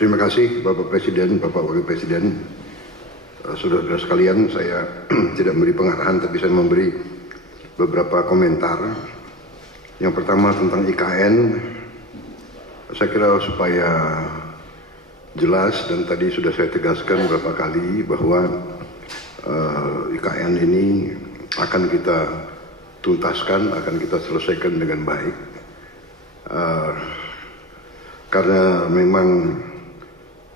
Terima kasih Bapak Presiden, Bapak Wakil Presiden, saudara-saudara sekalian. Saya tidak memberi pengarahan, tapi saya memberi beberapa komentar. Yang pertama tentang IKN, saya kira supaya jelas dan tadi sudah saya tegaskan beberapa kali bahwa IKN ini akan kita tuntaskan, akan kita selesaikan dengan baik. Karena memang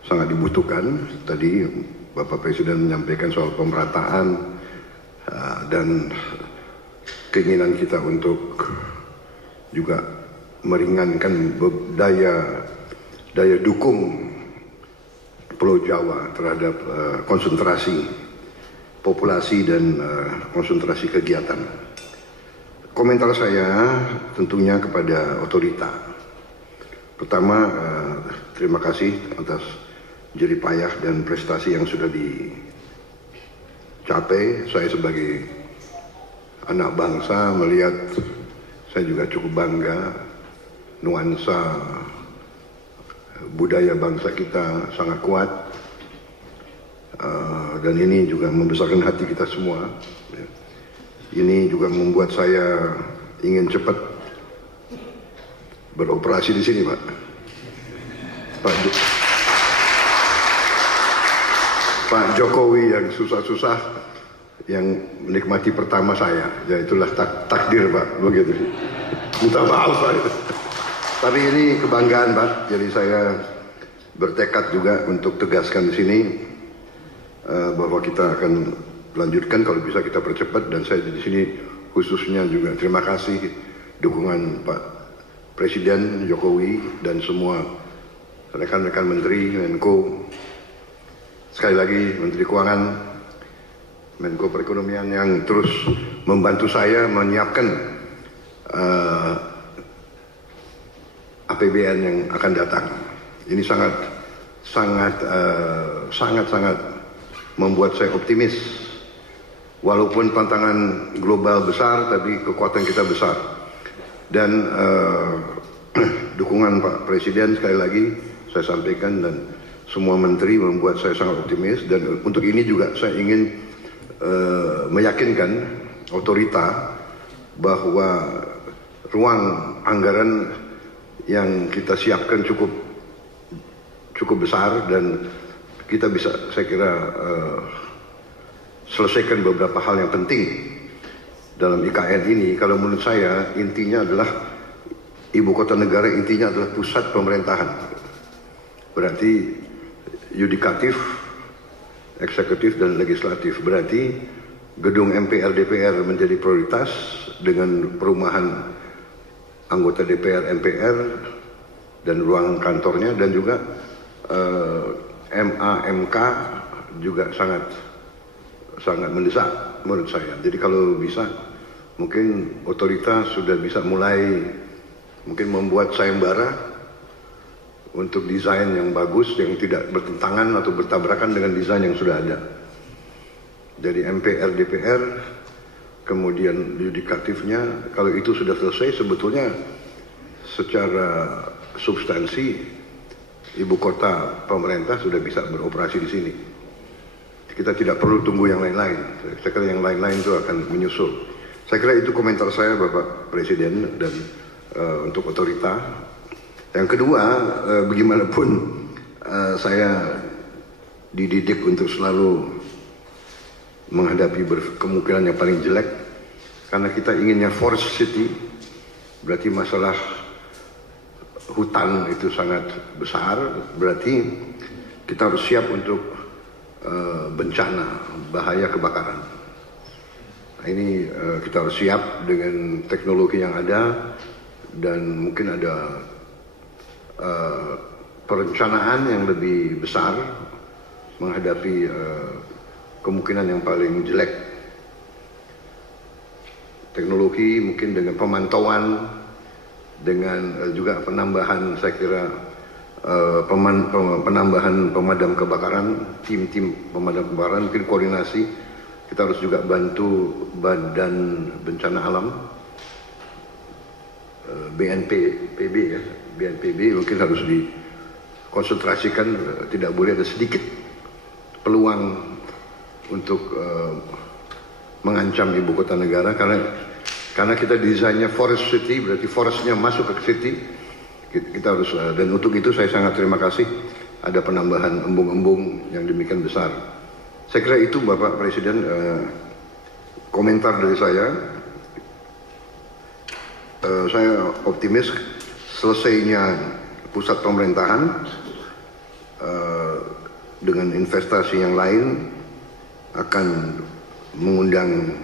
sangat dibutuhkan. Tadi Bapak Presiden menyampaikan soal pemerataan dan keinginan kita untuk juga meringankan daya dukung Pulau Jawa terhadap konsentrasi populasi dan konsentrasi kegiatan. Komentar saya tentunya kepada otorita. Pertama, terima kasih atas jerih payah dan prestasi yang sudah dicapai. Saya sebagai anak bangsa melihat, saya juga cukup bangga nuansa budaya bangsa kita sangat kuat, dan ini juga membesarkan hati kita semua. Ini juga membuat saya ingin cepat beroperasi di sini, Pak. Pak Jokowi yang susah-susah, yang menikmati pertama saya, ya itulah takdir, Pak, begitu. Minta maaf, Pak. Tapi ini kebanggaan, Pak. Jadi saya bertekad juga untuk tegaskan di sini bahwa kita akan lanjutkan, kalau bisa kita percepat. Dan saya di sini khususnya juga terima kasih dukungan Pak Presiden Jokowi dan semua rekan-rekan Menteri, Menko. Sekali lagi Menteri Keuangan, Menko Perekonomian yang terus membantu saya menyiapkan APBN yang akan datang. Ini sangat membuat saya optimis. Walaupun tantangan global besar, tapi kekuatan kita besar. Dan dukungan Pak Presiden sekali lagi saya sampaikan, dan semua menteri membuat saya sangat optimis. Dan untuk ini juga saya ingin meyakinkan otorita bahwa ruang anggaran yang kita siapkan cukup besar, dan kita bisa, saya kira, selesaikan beberapa hal yang penting dalam IKN ini. Kalau menurut saya intinya adalah ibu kota negara, intinya adalah pusat pemerintahan. Berarti yudikatif, eksekutif, dan legislatif. Berarti gedung MPR DPR menjadi prioritas dengan perumahan anggota DPR MPR dan ruang kantornya, dan juga MA MK juga sangat mendesak menurut saya. Jadi kalau bisa, mungkin otoritas sudah bisa mulai mungkin membuat sayembara untuk desain yang bagus, yang tidak bertentangan atau bertabrakan dengan desain yang sudah ada. Dari MPR DPR, kemudian yudikatifnya, kalau itu sudah selesai, sebetulnya secara substansi ibu kota pemerintah sudah bisa beroperasi di sini. Kita tidak perlu tunggu yang lain-lain. Saya kira yang lain-lain itu akan menyusul. Saya kira itu komentar saya, Bapak Presiden, dan untuk otorita. Yang kedua, bagaimanapun saya dididik untuk selalu menghadapi kemungkinan yang paling jelek, karena kita inginnya forest city. Berarti masalah hutan itu sangat besar, berarti kita harus siap untuk bencana, bahaya kebakaran. Nah, ini kita harus siap dengan teknologi yang ada, dan mungkin ada perencanaan yang lebih besar menghadapi kemungkinan yang paling jelek. Teknologi mungkin dengan pemantauan, dengan juga penambahan, saya kira penambahan pemadam kebakaran, tim-tim pemadam kebakaran, mungkin koordinasi. Kita harus juga bantu Badan Bencana Alam, BNPB ya, BNPB mungkin harus konsentrasikan, tidak boleh ada sedikit peluang untuk mengancam ibu kota negara, karena kita desainnya forest city, berarti forestnya masuk ke city. Kita harus, dan untuk itu saya sangat terima kasih ada penambahan embung-embung yang demikian besar. Saya kira itu Bapak Presiden komentar dari saya. Saya optimis selesainya pusat pemerintahan dengan investasi yang lain akan mengundang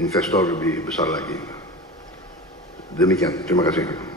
investor lebih besar lagi. Demikian, terima kasih.